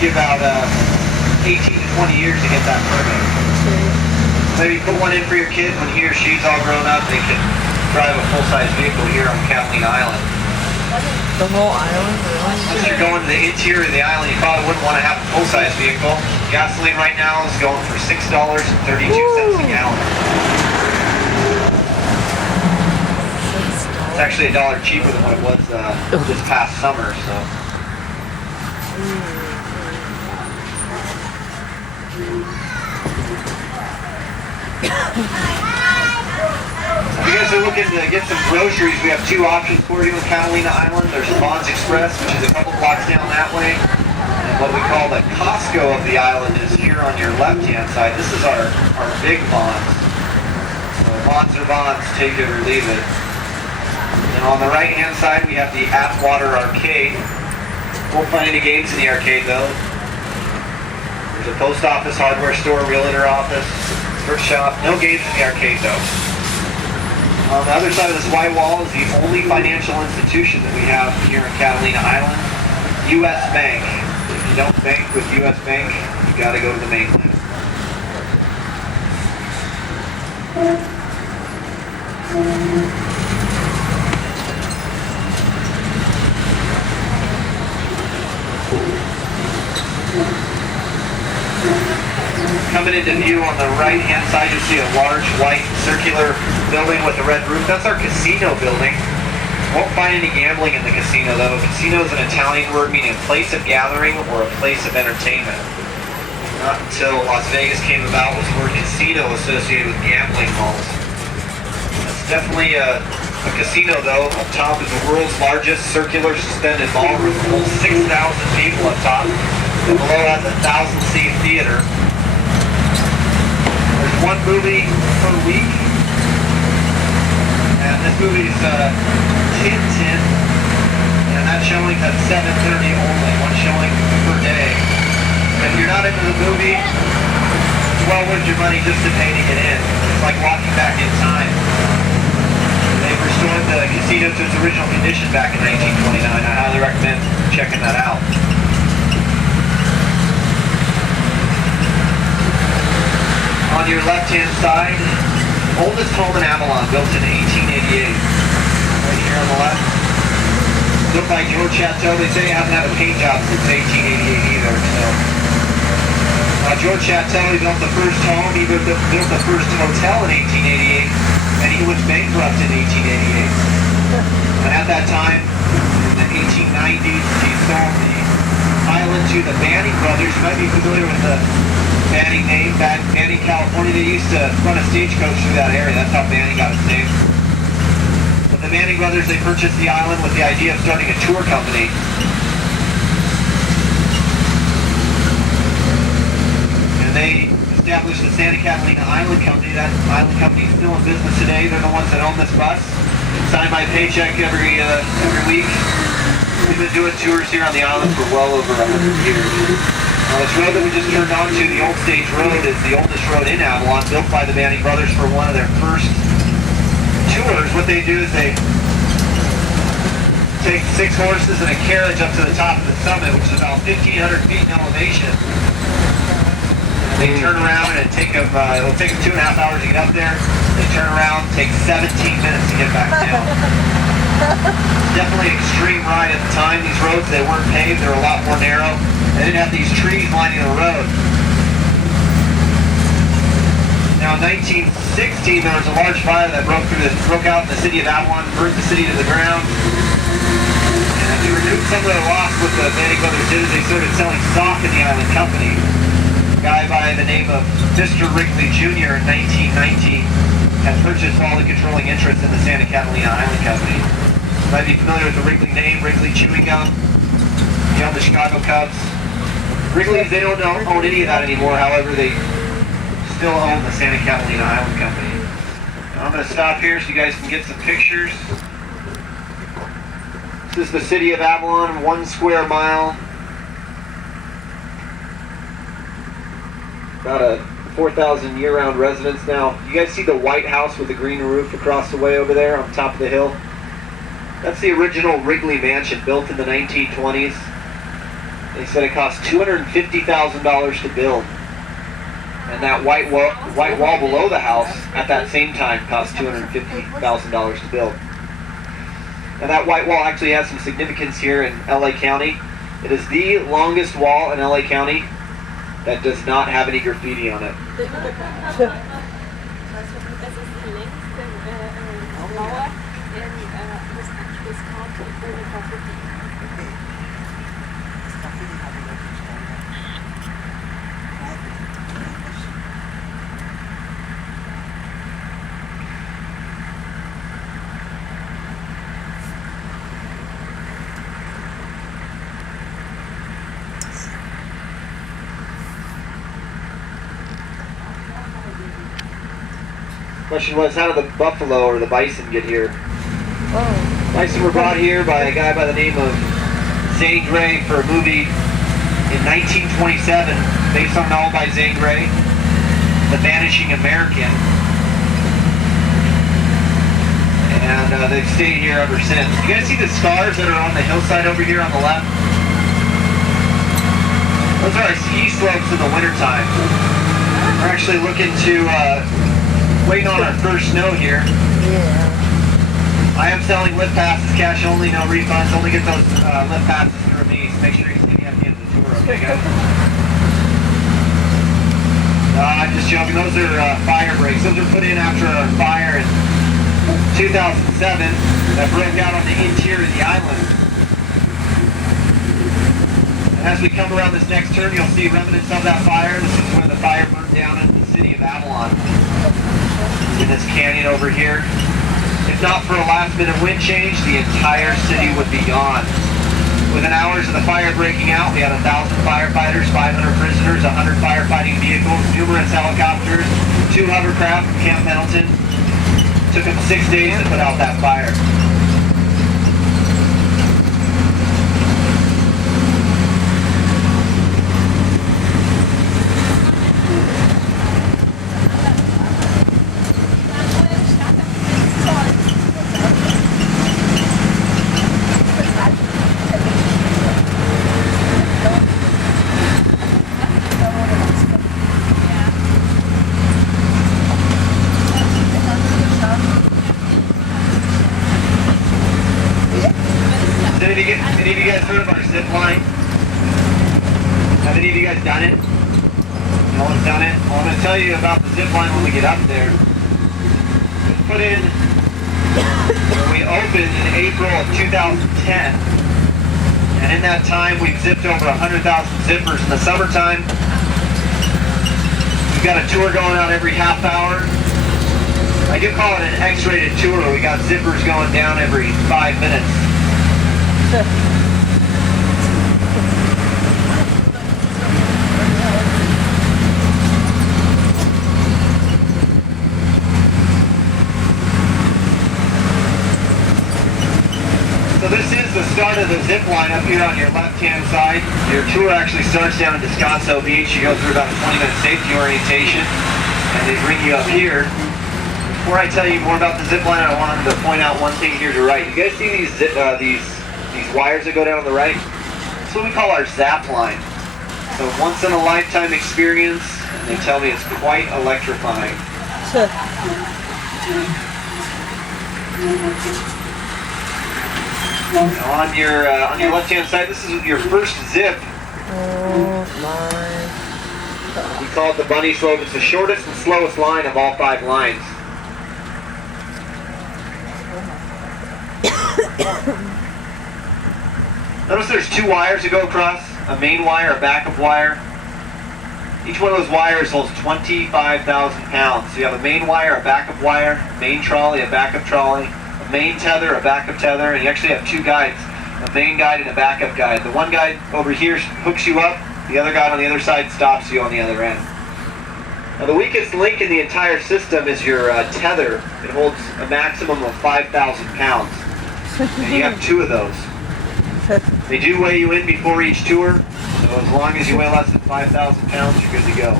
take you about 18 to 20 years to get that permit. Maybe put one in for your kid when he or she's all grown up. They can drive a full-size vehicle here on Catalina Island. The whole island? Once you're going to the interior of the island, you probably wouldn't want to have a full-size vehicle. Gasoline right now is going for $6.32 a gallon. It's actually $1 cheaper than what it was this past summer. So. If you guys are looking to get some groceries, we have two options for you in Catalina Island. There's Vaughn's Express, which is a couple blocks down that way. And what we call the Costco of the island is here on your left-hand side. This is our big Vaughn's. So Vaughn's or Vaughn's, take it or leave it. And on the right-hand side, we have the Atwater Arcade. Won't find any games in the arcade, though. There's a post office, hardware store, realtor office, thrift shop. No games in the arcade, though. On the other side of this white wall is the only financial institution that we have here in Catalina Island, U.S. Bank. If you don't bank with U.S. Bank, you got to go to the mainland. Coming into view on the right-hand side, you'll see a large white circular building with a red roof. That's our casino building. Won't find any gambling in the casino, though. Casino is an Italian word meaning a place of gathering or a place of entertainment. Not until Las Vegas came about was the word casino associated with gambling halls. That's definitely a casino, though. Up top is the world's largest circular suspended ballroom. Holds 6,000 people up top. And below has a 1,000-seat theater. There's one movie per week. And this movie's Tintin. And that showing at 7:30 only. One showing per day. If you're not into the movie, it's well worth your money just to pay to get in. It's like walking back in time. They restored the casino to its original condition back in 1929. I highly recommend checking that out. On your left-hand side, oldest home in Avalon, built in 1888. Right here on the left. Built by George Chateau. They say he hasn't had a paint job since 1888 either. So, George Chateau, he built the first home. He built the first hotel in 1888, and he was bankrupt in 1888. And at that time, in the 1890s, he sold the island to the Manning brothers. You might be familiar with the Manning name. Manning, California. They used to run a stagecoach through that area. That's how Manning got his name. But the Manning brothers, they purchased the island with the idea of starting a tour company. And they established the Santa Catalina Island Company. That island company is still in business today. They're the ones that own this bus. Sign my paycheck every week. We've been doing tours here on the island for well over 100 years. This road that we just turned onto, the Old Stage Road, is the oldest road in Avalon, built by the Manning brothers for one of their first tours. What they do is they take 6 horses and a carriage up to the top of the summit, which is about 1,500 feet in elevation. And they turn around and it'll take them 2.5 hours to get up there. They turn around, take 17 minutes to get back down. Definitely an extreme ride at the time. These roads, they weren't paved, they were a lot more narrow. They didn't have these trees lining the road. Now in 1916, there was a large fire that broke out in the city of Avalon, burned the city to the ground. And to recoup some of their loss, what the Manning brothers did is they started selling stock in the island company. A guy by the name of Mr. Wrigley Jr. in 1919 had purchased all the controlling interest in the Santa Catalina Island Company. You might be familiar with the Wrigley name, Wrigley Chewing Gum. You know, the Chicago Cubs. Wrigley's, they don't own any of that anymore. However, they still own the Santa Catalina Island Company. Now, I'm going to stop here so you guys can get some pictures. This is the city of Avalon, 1 square mile. About a 4,000 year-round residents. Now, you guys see the White House with the green roof across the way over there on top of the hill? That's the original Wrigley Mansion, built in the 1920s. They said it cost $250,000 to build. And that white wall below the house at that same time cost $250,000 to build. Now that white wall actually has some significance here in LA County. It is the longest wall in LA County that does not have any graffiti on it. Question was, how did the buffalo or the bison get here? Oh. Bison were brought here by a guy by the name of Zane Grey for a movie in 1927, based on a novel by Zane Grey, The Vanishing American. And they've stayed here ever since. You guys see the stars that are on the hillside over here on the left? Those are our ski slopes in the wintertime. We're actually looking to waiting on our first snow here. Yeah. I am selling lift passes, cash only, no refunds. Only get those lift passes through me. So make sure you see me at the end of the tour, okay, guys? I'm just joking. Those are fire breaks. Those were put in after a fire in 2007 that broke out on the interior of the island. And as we come around this next turn, you'll see remnants of that fire. This is where the fire burned down into the city of Avalon. In this canyon over here. If not for a last-minute wind change, the entire city would be gone. Within hours of the fire breaking out, we had 1,000 firefighters, 500 prisoners, 100 firefighting vehicles, numerous helicopters, 2 hovercraft from Camp Pendleton. Took them 6 days to put out that fire. Any of you guys heard of our zip line? Have any of you guys done it? No one's done it? Well, I'm going to tell you about the zip line when we get up there. It was put in when we opened in April of 2010. And in that time, we've zipped over 100,000 zippers. In the summertime, we've got a tour going out every half hour. I do call it an X-rated tour. We got zippers going down every 5 minutes. So this is the start of the zip line up here on your left-hand side. Your tour actually starts down in Descanso Beach. You go through about a 20-minute safety orientation, and they bring you up here. Before I tell you more about the zip line, I wanted to point out one thing here to the right. You guys see these wires that go down on the right? That's what we call our zap line. So once in a lifetime experience, and they tell me it's quite electrifying. Now on your left-hand side, this is your first zip. Oh my. We call it the bunny slope. It's the shortest and slowest line of all 5 lines. Notice there's 2 wires that go across, a main wire, a backup wire. Each one of those wires holds 25,000 pounds. So you have a main wire, a backup wire, main trolley, a backup trolley, a main tether, a backup tether, and you actually have 2 guides, a main guide and a backup guide. The one guide over here hooks you up, the other guide on the other side stops you on the other end. Now the weakest link in the entire system is your tether. It holds a maximum of 5,000 pounds. And you have 2 of those. They do weigh you in before each tour, so as long as you weigh less than 5,000 pounds, you're good to go.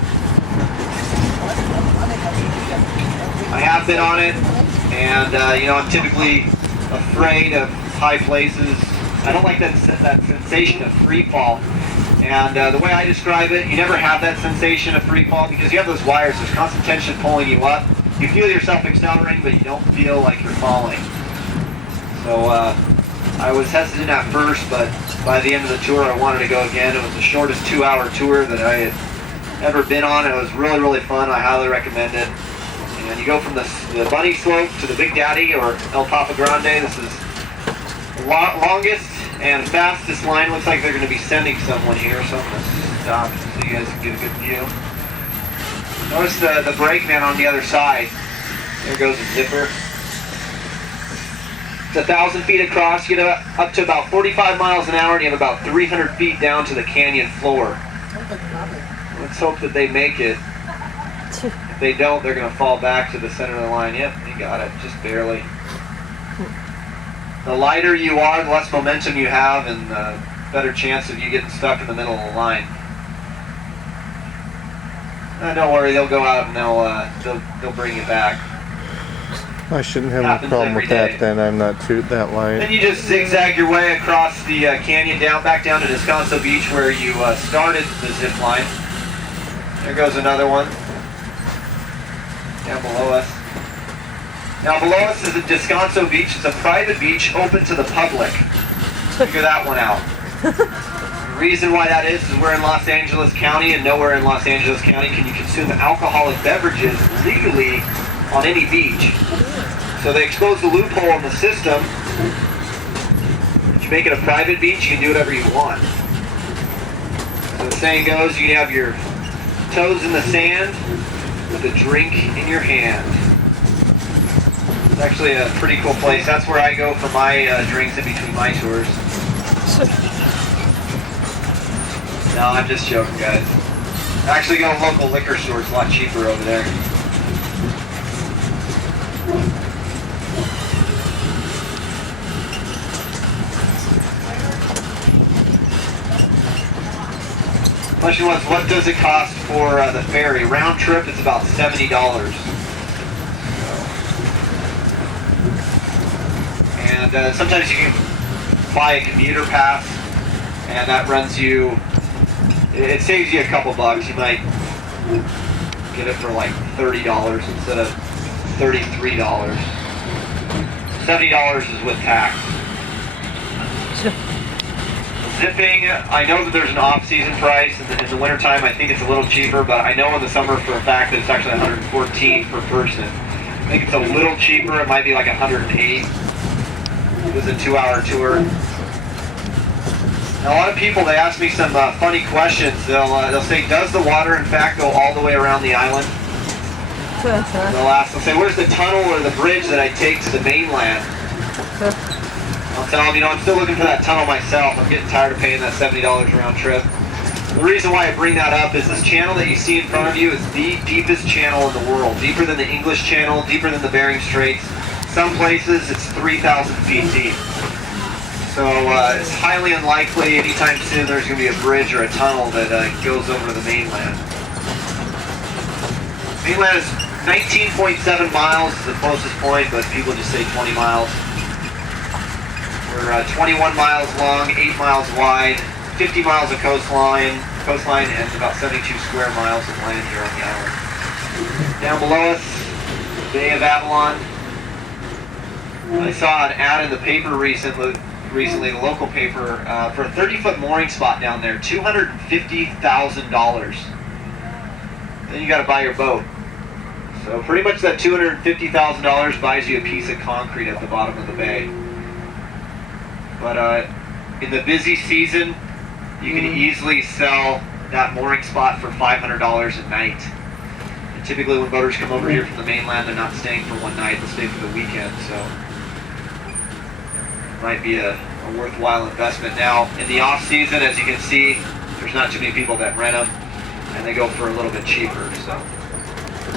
I have been on it, and I'm typically afraid of high places. I don't like that sensation of free fall. And the way I describe it, you never have that sensation of free fall because you have those wires, there's constant tension pulling you up. You feel yourself accelerating, but you don't feel like you're falling. So I was hesitant at first, but by the end of the tour, I wanted to go again. It was the shortest 2-hour tour that I had ever been on. It was really, really fun. I highly recommend it. And you go from the Bunny Slope to the Big Daddy or El Papa Grande. This is the longest and fastest line. Looks like they're going to be sending someone here, so I'm going to stop so you guys can get a good view. Notice the brake man on the other side. There goes the zipper. It's 1,000 feet across. You get up to about 45 miles an hour, and you have about 300 feet down to the canyon floor. Let's hope that they make it. If they don't, they're going to fall back to the center of the line. Yep, you got it, just barely. The lighter you are, the less momentum you have, and the better chance of you getting stuck in the middle of the line. Don't worry, they'll go out and they'll bring you back. I shouldn't have any problem with that then. I'm not that light. Then you just zigzag your way across the canyon back down to Descanso Beach where you started the zip line. There goes another one. Down below us. Now below us is Descanso Beach. It's a private beach open to the public. Figure that one out. The reason why that is we're in Los Angeles County, and nowhere in Los Angeles County can you consume alcoholic beverages legally on any beach. So they expose the loophole in the system. If you make it a private beach, you can do whatever you want. So the saying goes, you can have your toes in the sand with a drink in your hand. It's actually a pretty cool place. That's where I go for my drinks in between my tours. No, I'm just joking, guys. I actually go to local liquor stores. It's a lot cheaper over there. Question was, what does it cost for the ferry? Round trip, it's about $70. And sometimes you can buy a commuter pass, and that runs you, it saves you a couple bucks. You might get it for like $30 instead of $33. $70 is with tax. Zipping, I know that there's an off-season price. In the wintertime, I think it's a little cheaper, but I know in the summer for a fact that it's actually $114 per person. I think it's a little cheaper. It might be like $108. It was a 2-hour tour. Now, a lot of people, they ask me some funny questions. They'll say, does the water in fact go all the way around the island? They'll say, where's the tunnel or the bridge that I take to the mainland? I'll tell them, I'm still looking for that tunnel myself. I'm getting tired of paying that $70 round trip. The reason why I bring that up is this channel that you see in front of you is the deepest channel in the world. Deeper than the English Channel, deeper than the Bering Straits. Some places it's 3,000 feet deep. So it's highly unlikely anytime soon there's going to be a bridge or a tunnel that goes over to the mainland. Mainland is 19.7 miles is the closest point, but people just say 20 miles. We're 21 miles long, 8 miles wide, 50 miles of coastline, and about 72 square miles of land here on the island. Down below us, the Bay of Avalon. I saw an ad in the paper recently, the local paper, for a 30-foot mooring spot down there, $250,000. Then you got to buy your boat. So pretty much that $250,000 buys you a piece of concrete at the bottom of the bay. But in the busy season, you can easily sell that mooring spot for $500 a night. And typically when boaters come over here from the mainland, they're not staying for one night, they'll stay for the weekend. So it might be a worthwhile investment. Now, in the off season, as you can see, there's not too many people that rent them, and they go for a little bit cheaper. So